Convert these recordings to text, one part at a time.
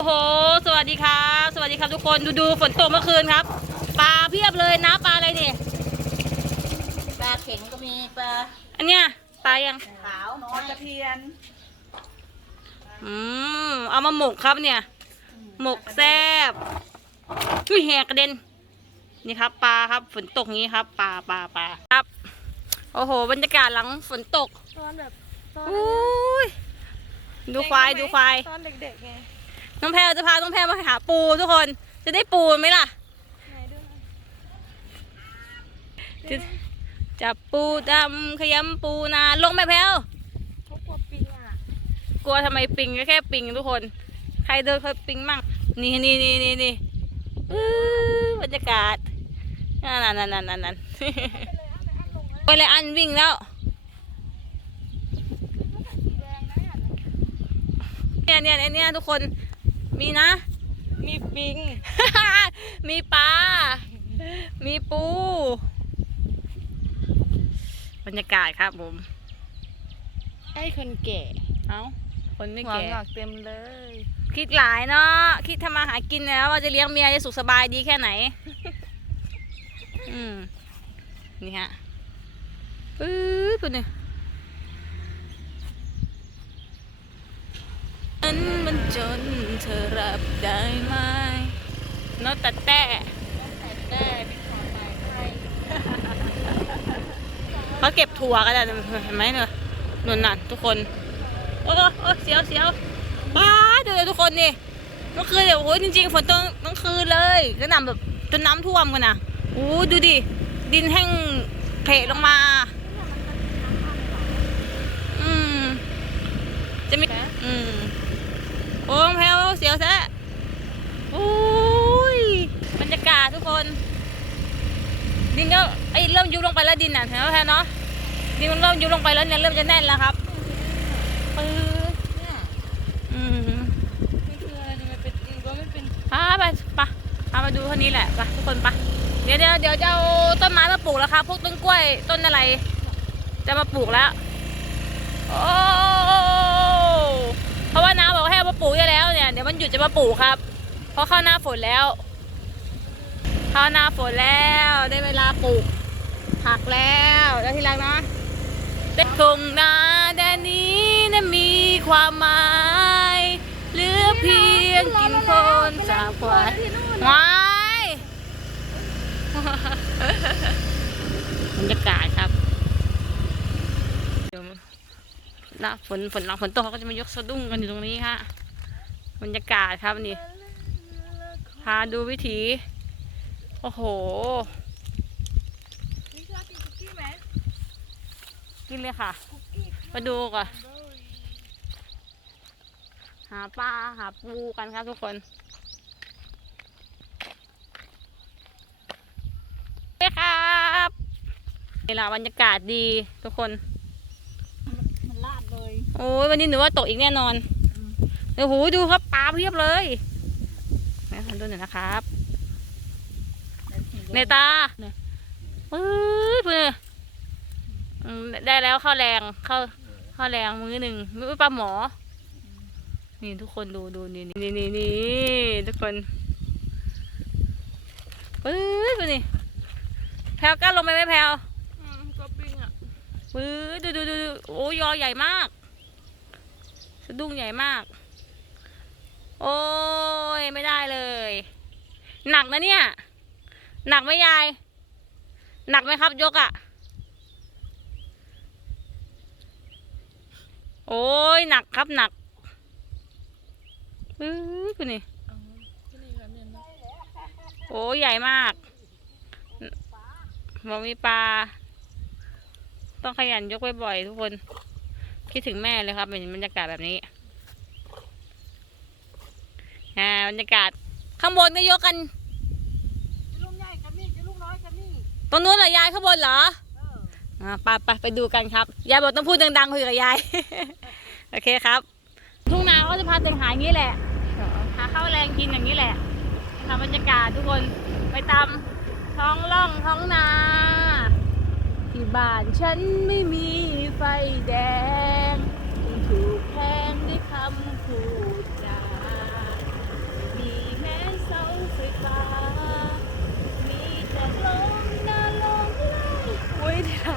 โอ้โห สวัสดีครับ สวัสดีครับทุกคน ดูดูฝนตกเมื่อคืนครับ ปลาเพียบเลยนะปลาอะไรเนี่ยปลาเข็งก็มีปลาอันเนี้ยปลายัง ขาวน้อยตะเพียนอืม เอามาหมกครับเนี่ย หมกแซบอุ้ยแหกกระเด็น นี่ครับปลาครับฝนตกงี้ครับปลาปลาปลาครับ โอ้โห บรรยากาศหลังฝนตกตอนแบบตอนอุ้ยดูควายดูควาย ตอนเด็กๆไง น้องแพรวจะพาน้องแพรวมาหาปูทุกคน จะได้ปูไหมล่ะจะจับปูดำขยำปูนาลงไหมแพลวเขากลัวปิงอะ กลัวทำไมปิงก็แค่ปิงทุกคน ใครเดินเคยปิงมั่ง นี่นี่นี่นี่นี่บรรยากาศนั่นนั่นนั่นนั่นนั่นไปเลยอันวิ่งแล้วเนี่ยเนี่ยเนี่ยทุกคน มีนะ มีปิง มีปลา มีปู บรรยากาศครับผม ไอ้คนแก่ เอ้า คนไม่หัวแก่ งอกเต็มเลย คิดหลายเนาะ คิดทำมาหากินแล้วว่าจะเลี้ยงเมียจะสุขสบายดีแค่ไหน อืม นี่ฮะ ปื๊ดปุ่นเนี่ยมันมัน จนเธอรับได้ไหมโนตแต่แต่แต่พี่ขอไปให้เขาเก็บถั่วกันอะเห็นไหมเนอะนุ่นน่ะทุกคน โอ้โหโอ้เสียวเสียวบ้าดูเลยทุกคนนี่เมื่อคืนเดี๋ยวโอ้ยจริงๆฝนตกทั้งคืนเลยก็นำแบบจนน้ำท่วมกันนะโอ้ดูดิ ดินแห้งเพะลงมาอืมจะมีอืม โอ้งแพลวเสียวแท้โอ้ยบรรยากาศทุกคน ดินก็ไอ้เริ่มยุบลงไปแล้วดินอะเห็นไหมแพลวเนาะดินมันเริ่มยุบลงไปแล้วเนี่ยเริ่มจะแน่นแล้วครับปื๊ดเนี่ยอืมนี่คืออะไรเนี่ยมันเป็นอีกว่ามันเป็นพาไปปะพามาดูเท่านี้แหละไปทุกคนปะเดี๋ยวเดี๋ยวเดี๋ยวจะเอาต้นไม้มาปลูกแล้วครับพวกต้นกล้วยต้นอะไร จะมาปลูกแล้วโอ้ ปลูกได้แล้วเนี่ยเดี๋ยวมันหยุดจะมาปลูกครับ เพราะเข้าหน้าฝนแล้ว เข้าหน้าฝนแล้วได้เวลาปลูกผักแล้วแล้วที่รักเนาะทุ่งนาแดนนี้นะมีความหมายเหลือเพียงกินคนสาบควายว้ายบรรยากาศครับเดี๋ยวหน้าฝนฝนหลังฝนตกเขาก็จะมายกสะดุ้งกันอยู่ตรงนี้ฮะ บรรยากาศครับนี่ พาดูวิถี โอ้โห นี่ชอบกินคุกกี้ไหมกินเลยค่ะ คุกกี้มาดูก่อน หาปลาหาปูกันครับทุกคนเฮ้ยครับเวลาบรรยากาศดีทุกคน มันลาดเลย โอ้ยวันนี้หนูว่าตกอีกแน่นอน โอ้โหดูครับปลาเพียบเลยแม่ทำดูหน่อยนะครับเนตาปื๊ดปื๊ดอืมได้แล้วข้าวแรงข้าวข้าวแรงมื้อหนึ่งมื้อปลาหมอ นี่ทุกคนดูดูนี่นี่นี่นี่ทุกคนปื๊ดปื๊ดนี่แพลวกล้าลงไปไหมแพลวอืมก็ปิงอะปื๊ดดูดูดูดูโอ้ยอใหญ่มาก สะดุ้งใหญ่มาก โอ้ยไม่ได้เลย หนักนะเนี่ย หนักไหมยาย หนักไหมครับยกอะ่ะ โอ้ยหนักครับหนักปื๊ดคุณนี่อ๋อที่นี่โอ้ใหญ่มากบอกมีปลา ต้องขยันยกบ่อยๆทุกคน คิดถึงแม่เลยครับเห็นบรรยากาศแบบนี้ อ่าบรรยากาศ ข้างบนก็ยกกันลูกใหญ่กับนี่จะลูกน้อยกับนี่ตรงนู้นเหรอยายข้างบนเหรอเอออ่าไปไปไปดูกันครับยายบอกต้องพูดดังๆคุยกับยาย โอเคครับ ทุ่งนาก็จะพาเต็งหาอย่างนี้แหละ หาข้าวแรงกินอย่างนี้แหละทำบรรยากาศทุกคนไปตามท้องร่องท้องนา ที่บ้านฉันไม่มีไฟแดงจึงถูกแทงด้วยคำพูา มีแต่ลมน่าลงไหลอุ้ยเดี๋ยว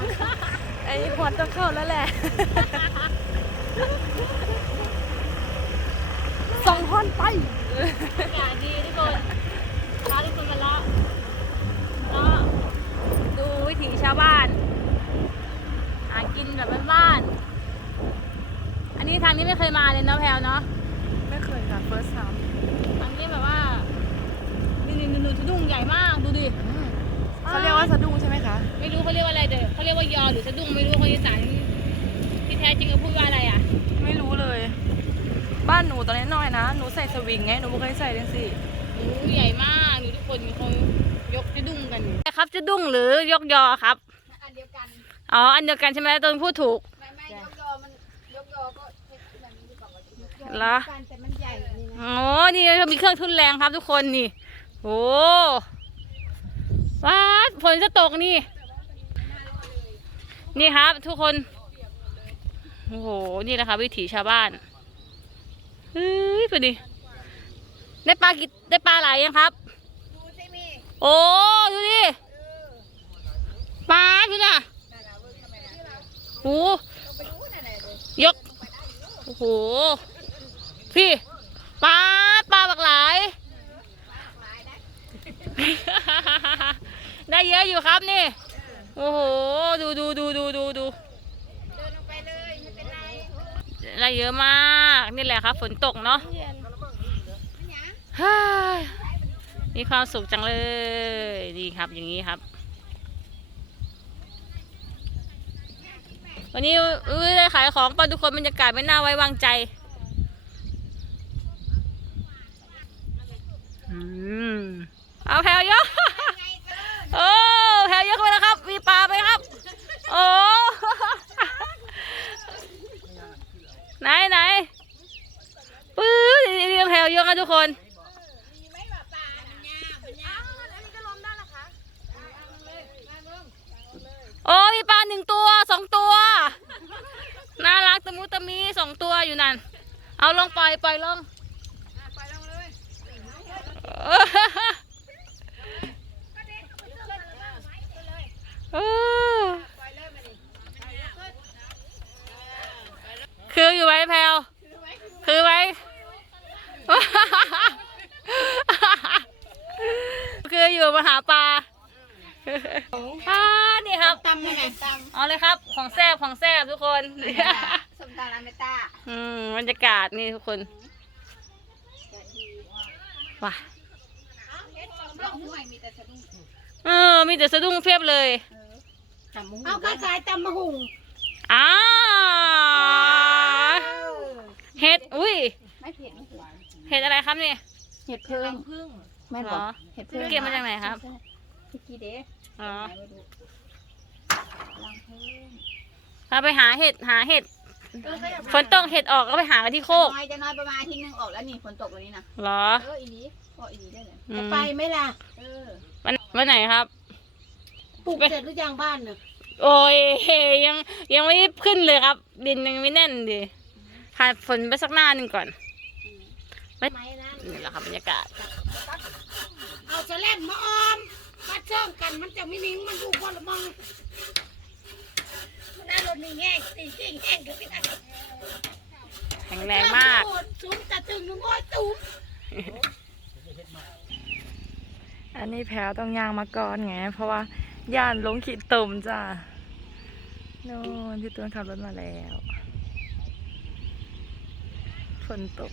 ไอ้พอดต้องเข้าแล้วแหละส่งพอนไป อย่าดีทุกคนพาทุกคนมาละละดูวิถีชาวบ้าน หากินแบบบ้านๆอันนี้ทางนี้ไม่เคยมาเลยเนาะแพลวเนาะ ไม่เคยค่ะ first time หญ่มากดูดิเขาเรียกว่าสะดุ้งใช่ไหมคะ ไม่รู้เขาเรียกว่าอะไรเด้อเขาเรียกว่ายอหรือสะดุ้งไม่รู้คนอีสานที่แท้จริงเขาพูดว่าอะไรอะ ไม่รู้เลย บ้านหนูตอนนี้น้อยนะ หนูใส่สวิงไง หนูไม่เคยใส่เลยสิโอ้ใหญ่มากดูทุกคนมีคนยกสะดุ้งกันครับสะดุ้งหรือยกยอครับ อันเดียวกัน อ๋อ อันเดียวกันใช่ไหมตนพูดถูก ไม่ไม่ยกยอมันยกยอก็แบบนี้ดีกว่าว่ายกยอเหรอกันแต่มันใหญ่กว่านี่นะโอ้นี่เขามีเครื่องทุนแรงครับทุกคนนี่ โอ้ว้าดฝนจะตกนี่ นี่ครับทุกคน โอ้โห นี่แหละครับวิถีชาวบ้านเฮ้ยพอดีได้ปลากี่ได้ปลาหลายยังครับ โอ้ ดูดิ ปลาดูน่ะโอ้ไปดูนั่นแหยก โอ้โห พี่ ปลา ปลาบักหลาย หลายนะ ได้เยอะอยู่ครับนี่ โอ้โห ดูดูดูดูดูดูเดินลงไปเลยไม่เป็นไรได้เยอะมาก นี่แหละครับฝนตกเนาะมีความสุขจังเลย ดีครับอย่างนี้ครับ วันนี้อุ้ยได้ขายของปะทุกคนบรรยากาศไม่น่าไว้วางใจอืมเอาแพลวยก โอ้แพลวยกไปแล้วครับ มีปลาไหมครับ โอ้ไหนไหนปื้อดีดีแพลวยกนะทุกคนมีไหมว่าปลาน่ะมันยากมันโอ้มีปลาหนึ่งตัวสองตัว น่ารักตะมุตะมีสองตัวอยู่นั่น เอาลงปล่อยปล่อยลง ไปลงเลย เออคืออยู่ไหมแพลวคือไหม คืออยู่มาหาปลาอ่านี่ครับ ตำยังไงต เอาเลยครับ ของแซ บของแซบทุกคนำส้มตำลาเมต้าอืมบรรยากาศนี่ทุกคนว้าร้องห้วยมีแต่สะดุ้งเออ มีแต่สะดุ้งเพียบเลยเอากระสายตำมะหุงอ้าเห็ด อุ้ยไม่เผ็ดไม่เผ็ดเห็ดอะไรครับเนี่ยเห็ดเพิ่งแม่นเหรบออกเห็ดเพิ่งเก็บมาจากไหนครับพี่กีเด้อ๋อไหนมาดูลัง เพิ่งพาไปหาเห็ดหาเห็ดฝนตกเห็ดออกก็ไปหากันที่โคกน้อยจะน้อยประมาณอาที่นึงออกแล้วนี่ฝนตกแล้วนี่นะเหรอเอออีนี้พออีนี้ได้เลยอืมจะไปไหมล่ะเออวันวันไหนครับปลูกเสร็จหรือยังบ้านน่ะโอ้ยยังยังไม่ได้ขึ้นเลยครับ ดินยังไม่แน่นดิผ่านฝนไปสักหน้าหนึ่งก่อนไม่นะนี่แหละครับบรรยากาศ เอาจะเล่นมาออมมาเชื่อมกันมันจะไม่นิ่งมันอยู่คนละมองมั นน่ารถนี่แห้งตีจริงแห้งก็ไม่ได้แข็งแรงมาก สูงจะถึงนึงโอ้ยตูมอันนี้แพ้ต้องยางมาก่อนไง เพราะว่าย่านลงขีดตุ่มจ้ะโน่นพี่ตูนขับรถมาแล้วฝนตก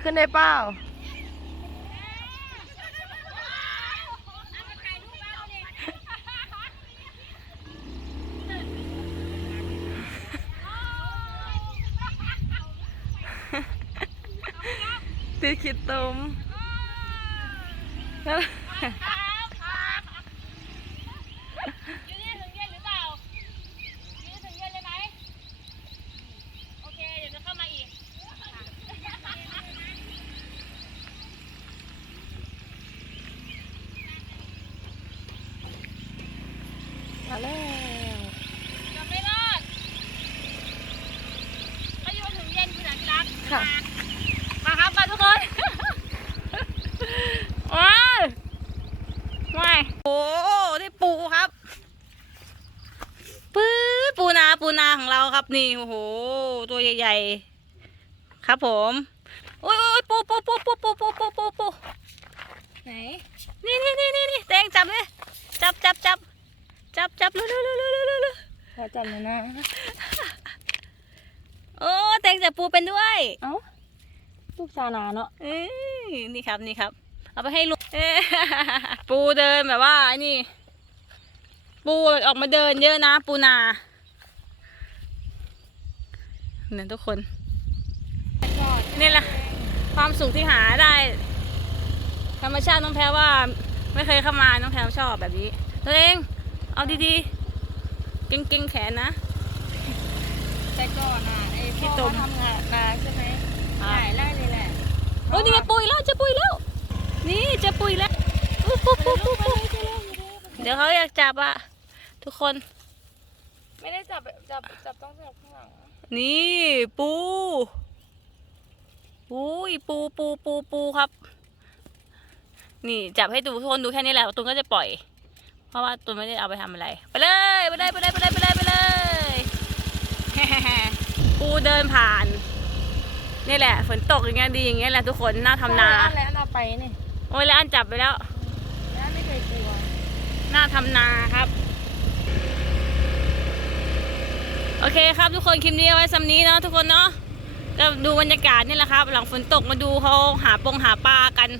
ขึ้นได้เปล่า ตีขีดตุ่ม อยู่นี่ถึงเย็นหรือเปล่าอยู่นี่ถึงเย็นเลยไหมโอเค เดี๋ยวจะเข้ามาอีก มาแล้ว เกือบไม่รอดก็อยู่ถึงเย็นคุณอาที่รัก ค่ะ มาครับมาทุกคนว้าว ของเราครับนี่โอ้โหตัวใหญ่ๆ ครับผมโอ้ยโอ้ยปูปูปูปูปูปูปูปูปูไหนนี่นี่นี่นี่นี่แตงจับเลยจับจับจับจับจับเร็วเร็วเร็วเร็วเร็วเร็วพอจับเลยนะโอ้แตงจับปูเป็นด้วย เอ้าลูกชานาเนาะเอ้ยนี่ครับนี่ครับ เอาไปให้ลูกเอปูเดินแบบว่าไอ้นี่ ปูออกมาเดินเยอะนะ ปูนา เนี่ยทุกคน นี่แหละ ความสุขที่หาได้ ธรรมชาติน้องแพรว่า ไม่เคยเข้ามาน้องแพรชอบแบบนี้ตัวเองเอาดีๆ เก่งๆ แขนนะแต่ก่อนอะไอ้พี่พ่อตุ่มเขาทำงานนาใช่ไหมหายไล่เลยแหละโอ้ยนี่ไงปุยแล้วเจะปุยแล้ว นี่เจะปุยแล้วปุ๊บปุ๊บปุ๊บปุ๊บปุ๊บเดี๋ยวเขาอยากจับอะทุกคน ไม่ได้จับแบบจับจับต้องจับข้างหลัง นี่ปู อุ้ยปูปูปูปูครับ นี่จับให้ดูทุกคนดูแค่นี้แหละตุนก็จะปล่อย เพราะว่าตุนไม่ได้เอาไปทำอะไร ไปเลยไปเลยไปเลยไปเลยไปเลยไปเลยปูเดินผ่าน นี่แหละ ฝนตกอย่างเงี้ยดีอย่างเงี้ยแหละทุกคนน่าทำนาอันแล้วเอาไปนี่โอ้ยแล้วอันจับไปแล้วแล้วไม่เคยกลัวน่าทำนาครับ โอเคครับทุกคนคลิปนี้เอาไว้สำนี้เนาะทุกคนเนาะก็ดูบรรยากาศนี่แหละครับ หลังฝนตกมาดูเขาหาปงหาปลากัน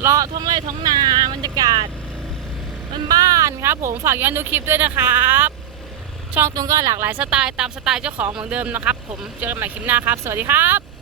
เลาะท้องไร่ท้องนาบรรยากาศบ้านครับ ผมฝากย้อนดูคลิปด้วยนะครับ ช่องตุงก็หลากหลายสไตล์ตามสไตล์เจ้าของเหมือนเดิมนะครับ ผมเจอกันใหม่คลิปหน้าครับ สวัสดีครับ